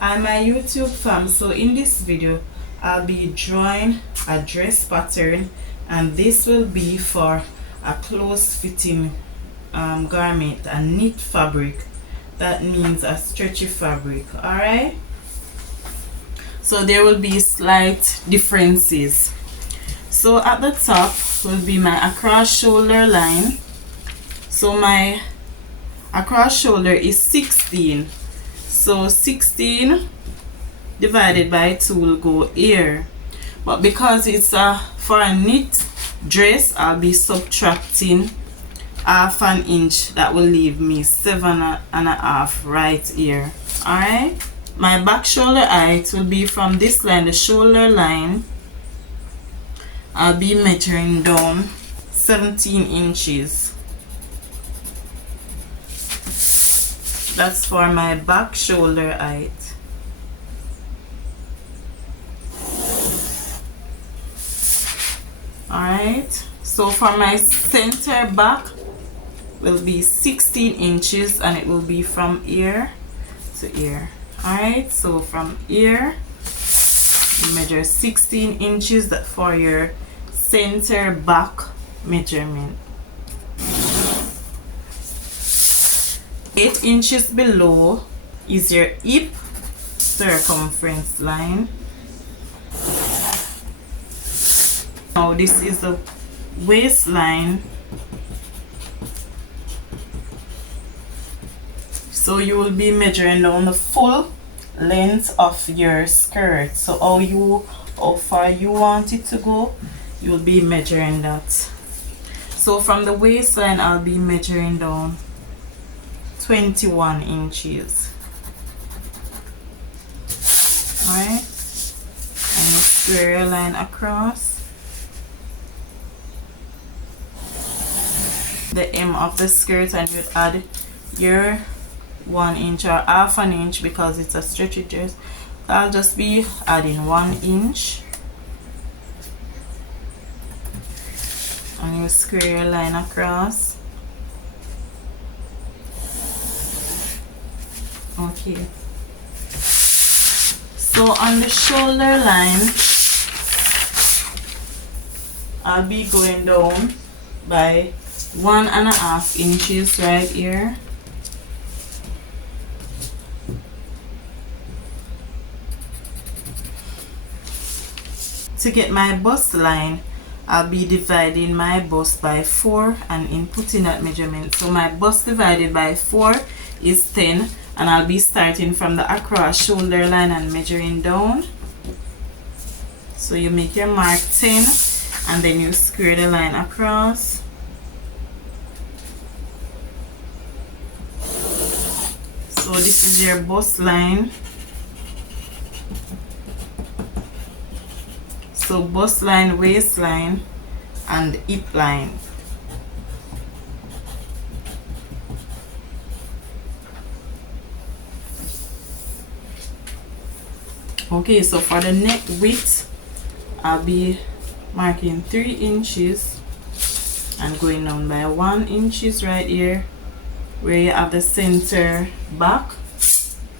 I'm my YouTube fam. So in this video I'll be drawing a dress pattern, and this will be for a close fitting garment, a knit fabric. That means a stretchy fabric. Alright, so there will be slight differences. So at the top will be my across shoulder line. So my across shoulder is 16. So 16 divided by 2 will go here. But because it's for a knit dress, I'll be subtracting half an inch. That will leave me 7.5 right here. Alright. My back shoulder height will be from this line, the shoulder line. I'll be measuring down 17 inches. That's for my back shoulder height. Alright, so for my center back will be 16 inches, and it will be from here to here. Alright, so from here you measure 16 inches that for your center back measurement. 8 inches below is your hip circumference line. Now this is the waistline. So you will be measuring down the full length of your skirt. So how far you want it to go, you will be measuring that. So from the waistline I'll be measuring down 21 inches. Alright, and you square your line across the hem of the skirt, and you add your 1 inch or half an inch because it's a stretchy dress. I'll just be adding 1 inch, and you square your line across. Okay, so on the shoulder line I'll be going down by 1.5 inches right here. To get my bust line, I'll be dividing my bust by 4 and inputting that measurement. So my bust divided by 4 is 10, and I'll be starting from the across shoulder line and measuring down. So you make your mark 10, and then you square the line across. So this is your bust line. So bust line, waistline, and hip line. Okay, so for the neck width, I'll be marking 3 inches and going down by 1 inches right here where you have the center back,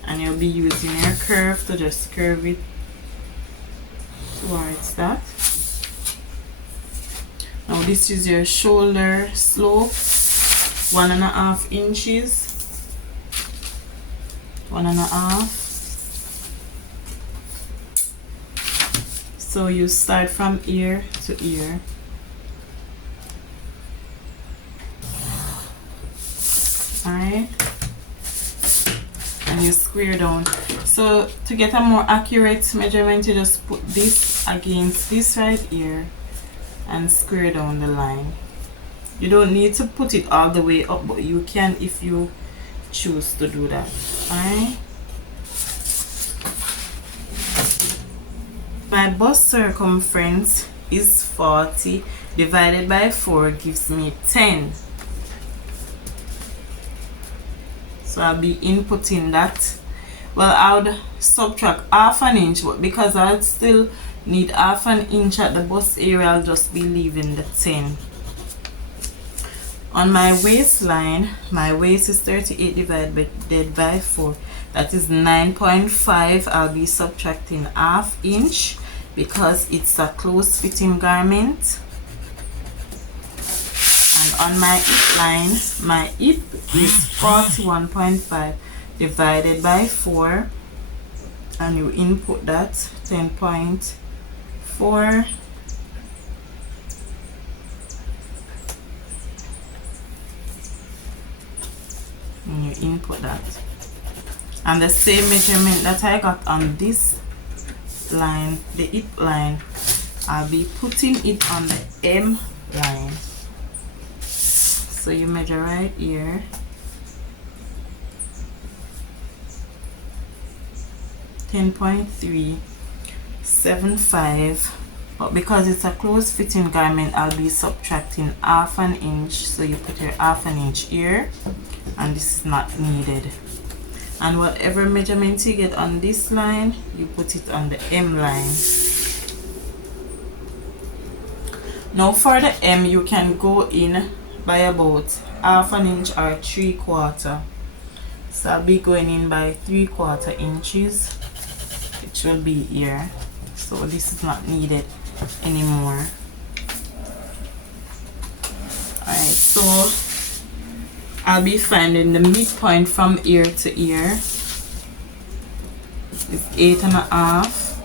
and you'll be using your curve to just curve it towards that. Now this is your shoulder slope, 1.5 inches, 1.5. So you start from ear to ear. Alright, and you square down. So to get a more accurate measurement, you just put this against this right here and square down the line. You don't need to put it all the way up, but you can if you choose to do that. Alright, my bust circumference is 40 divided by 4 gives me 10. So I'll be inputting that. Well, I would subtract half an inch, but because I still need half an inch at the bust area, I'll just be leaving the 10. On my waistline, my waist is 38 divided by 4. that is 9.5. I'll be subtracting ½ inch because it's a close fitting garment. And on my hip line, my hip is 41.5 divided by 4, and you input that 10.4. And you input that, and the same measurement that I got on this line, the hip line, I'll be putting it on the M line. So you measure right here, .375, but because it's a close fitting garment, I'll be subtracting ½ inch. So you put your ½ inch here, and this is not needed. And whatever measurement you get on this line, you put it on the M line. Now for the M, you can go in by about ½ inch or 3/4. So I'll be going in by 3/4 inches, which will be here. So this is not needed anymore. Alright, so I'll be finding the midpoint from ear to ear. It's 8.5.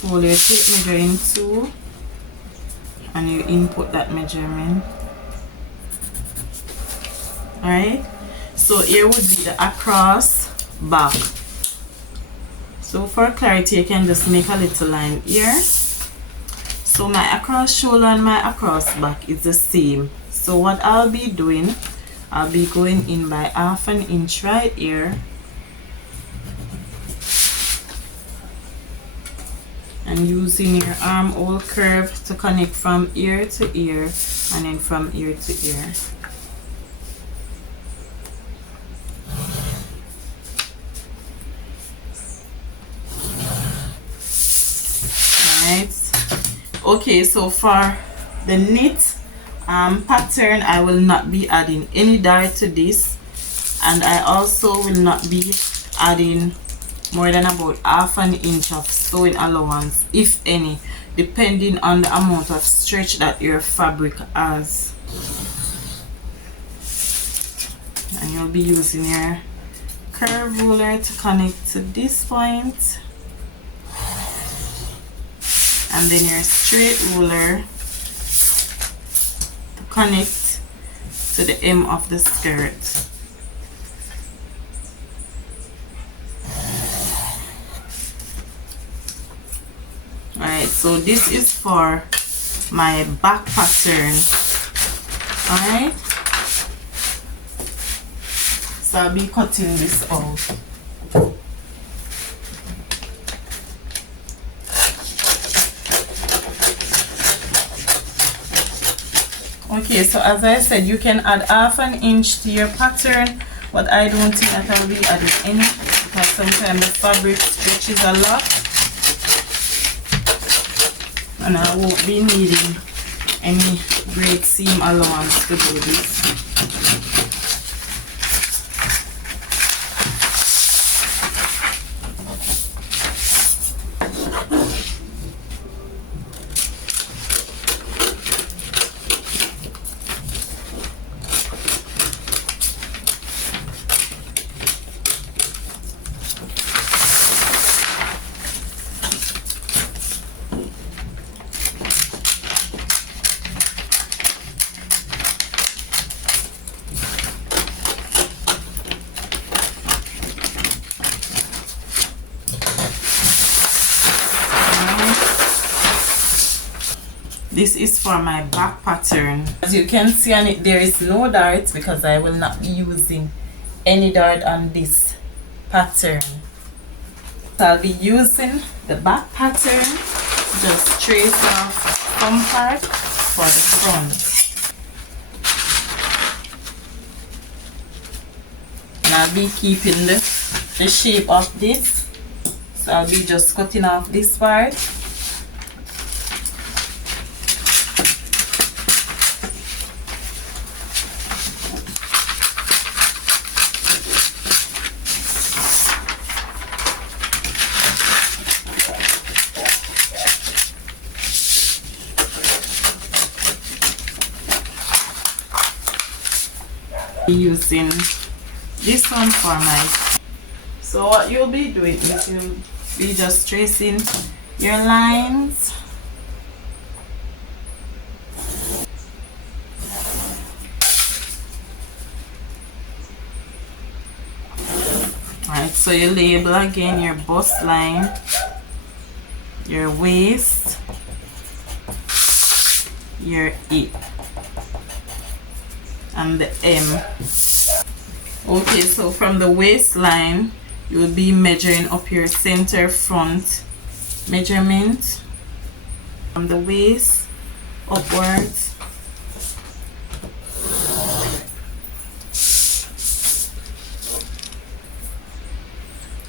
Fold your tape measure in 2, and you input that measurement. Alright, so here would be the across back. So for clarity, you can just make a little line here. So my across shoulder and my across back is the same. So what I'll be doing, I'll be going in by ½ inch right here, and using your armhole curve to connect from ear to ear, and then from ear to ear. Alright. Okay, so for the knit pattern, I will not be adding any dart to this, and I also will not be adding more than about ½ inch of sewing allowance, if any, depending on the amount of stretch that your fabric has. And you'll be using your curve ruler to connect to this point, and then your straight ruler to connect to the hem of the skirt. Alright, so this is for my back pattern. Alright, so I'll be cutting this out. Okay, so as I said, you can add ½ inch to your pattern, but I don't think that I'll be adding any, because sometimes the fabric stretches a lot, and I won't be needing any great seam allowance to do this. This is for my back pattern. As you can see on it, there is no dart because I will not be using any dart on this pattern. So I'll be using the back pattern to just trace off some part for the front. And I'll be keeping the shape of this. So I'll be just cutting off this part. using this one for my. So what you'll be doing is you'll be just tracing your lines. Alright, so you label again your bust line, your waist, your hip, and the M. Okay, so from the waistline you will be measuring up your center front measurement from the waist upwards.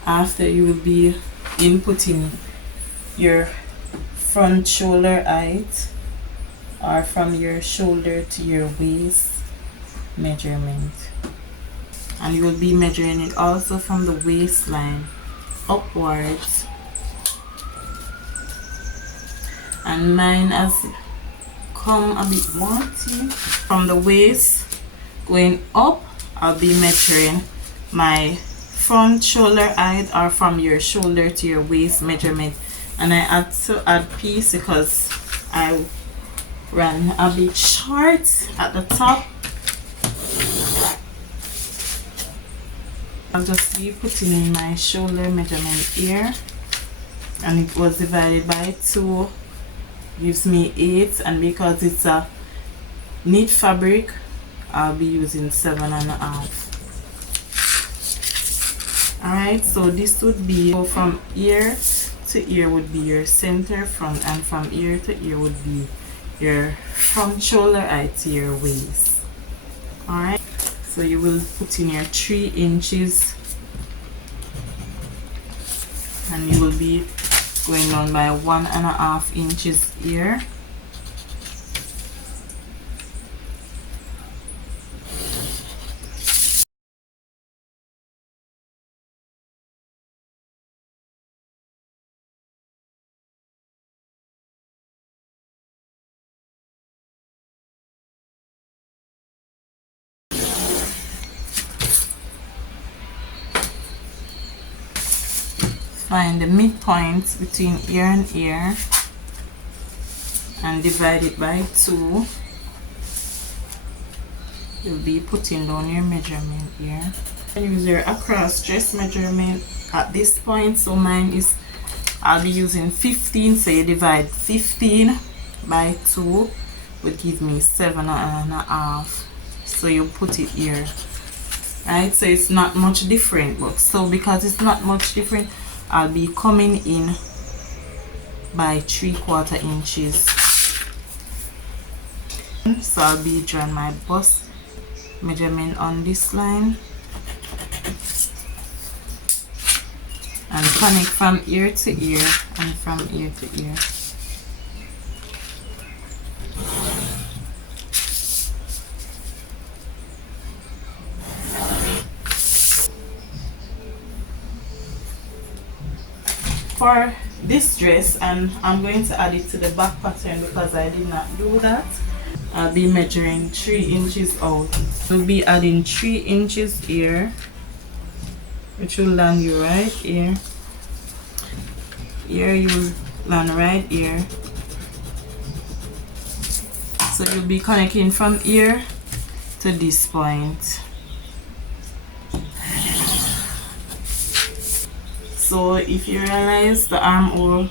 After you will be inputting your front shoulder height, or from your shoulder to your waist measurement, and you will be measuring it also from the waistline upwards. And mine has come a bit wanty. From the waist going up, I'll be measuring my front shoulder height, or from your shoulder to your waist measurement. And I had to add piece because I ran a bit short at the top. I'll just be putting in my shoulder measurement here, and it was divided by 2, gives me 8, and because it's a knit fabric I'll be using 7.5. Alright, so this would be, so from ear to ear would be your center front, and from ear to ear would be your front shoulder height to your waist. Alright, so you will put in your 3 inches, and you will be going down by 1.5 inches here. Find the midpoint between ear and ear and divide it by 2. You'll be putting down your measurement here. Use your across dress measurement at this point. So mine is, I'll be using 15, so you divide 15 by 2 would give me 7.5. So you put it here, right? So it's not much different, but so because it's not much different, I'll be coming in by 3/4 inches. So I'll be drawing my bust measurement on this line and connect from ear to ear and from ear to ear. For this dress, and I'm going to add it to the back pattern because I did not do that, I'll be measuring 3 inches out. We'll be adding 3 inches here, which will land you right here. Here you will land right here. So you'll be connecting from here to this point. So if you realize the armhole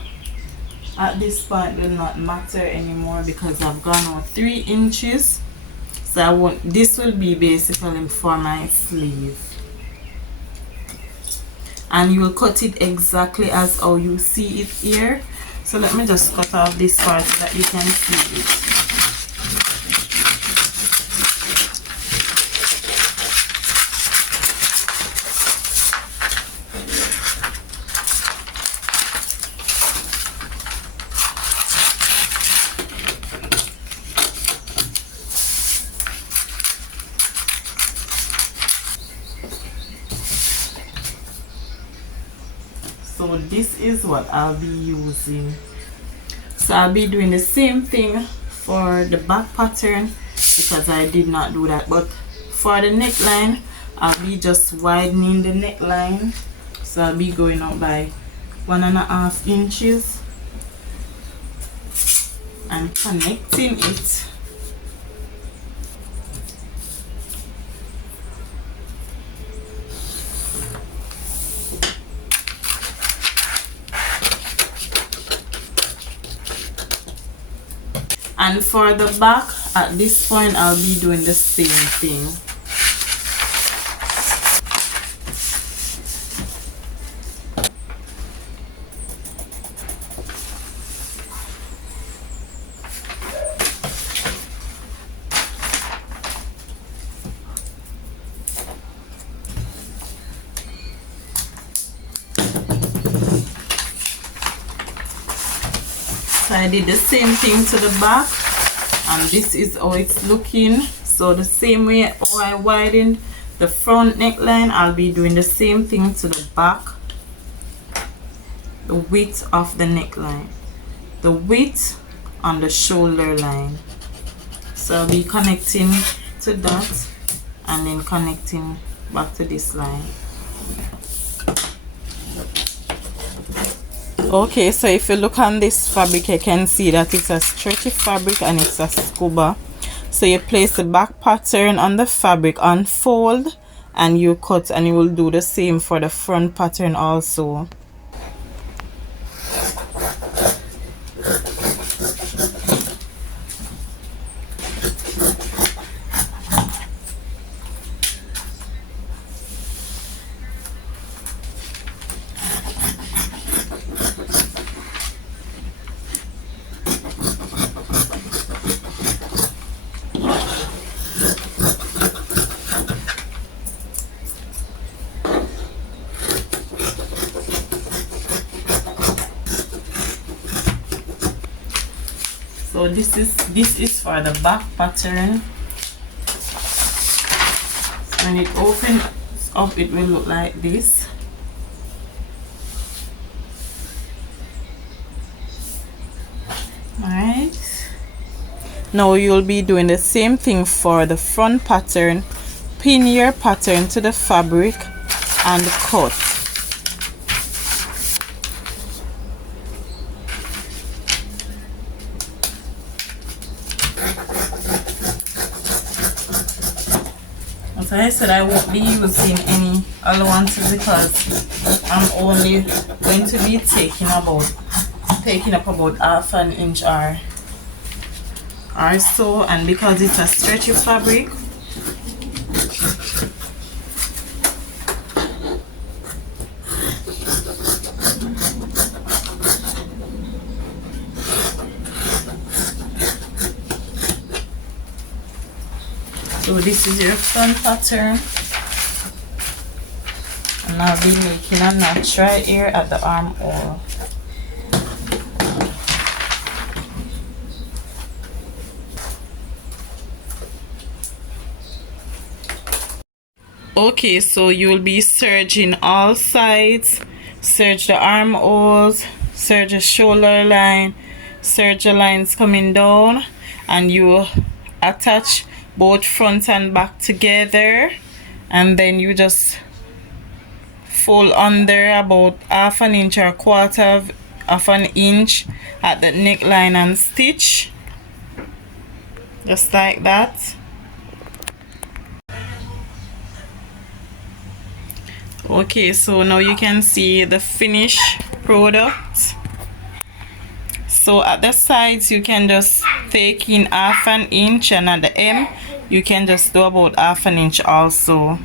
at this point will not matter anymore because I've gone over 3 inches, so I won't, this will be basically for my sleeve, and you will cut it exactly as how you see it here. So let me just cut off this part so that you can see it. So this is what I'll be using. So I'll be doing the same thing for the back pattern because I did not do that, but for the neckline, I'll be just widening the neckline. So I'll be going up by 1.5 inches and connecting it. And for the back, at this point, I'll be doing the same thing. So I did the same thing to the back, and this is how it's looking. So the same way how I widened the front neckline, I'll be doing the same thing to the back. The width of the neckline, the width on the shoulder line. So I'll be connecting to that and then connecting back to this line. Okay, so if you look on this fabric, you can see that it's a stretchy fabric and it's a scuba. So you place the back pattern on the fabric, unfold, and you cut, and you will do the same for the front pattern also. So this is for the back pattern. So when it opens up, it will look like this. Alright. Now you'll be doing the same thing for the front pattern. Pin your pattern to the fabric and cut. As I said, I won't be using any allowances because I'm only going to be taking up about 1/2 inch or so, and because it's a stretchy fabric, so this is your front pattern, and I'll be making a notch right here at the armhole. Okay, so you'll be serging all sides, serge the armholes, serge the shoulder line, serge the lines coming down, and you attach both front and back together, and then you just fold under about 1/2 inch or 1/4 inch at the neckline and stitch just like that. Okay, so now you can see the finished product. So at the sides you can just take in 1/2 inch, and at the hem you can just do about 1/2 inch also.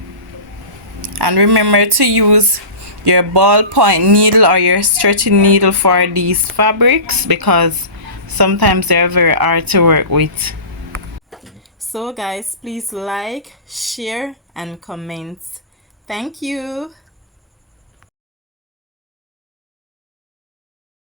And remember to use your ballpoint needle or your stretching needle for these fabrics because sometimes they're very hard to work with. So guys, please like, share and comment. Thank you.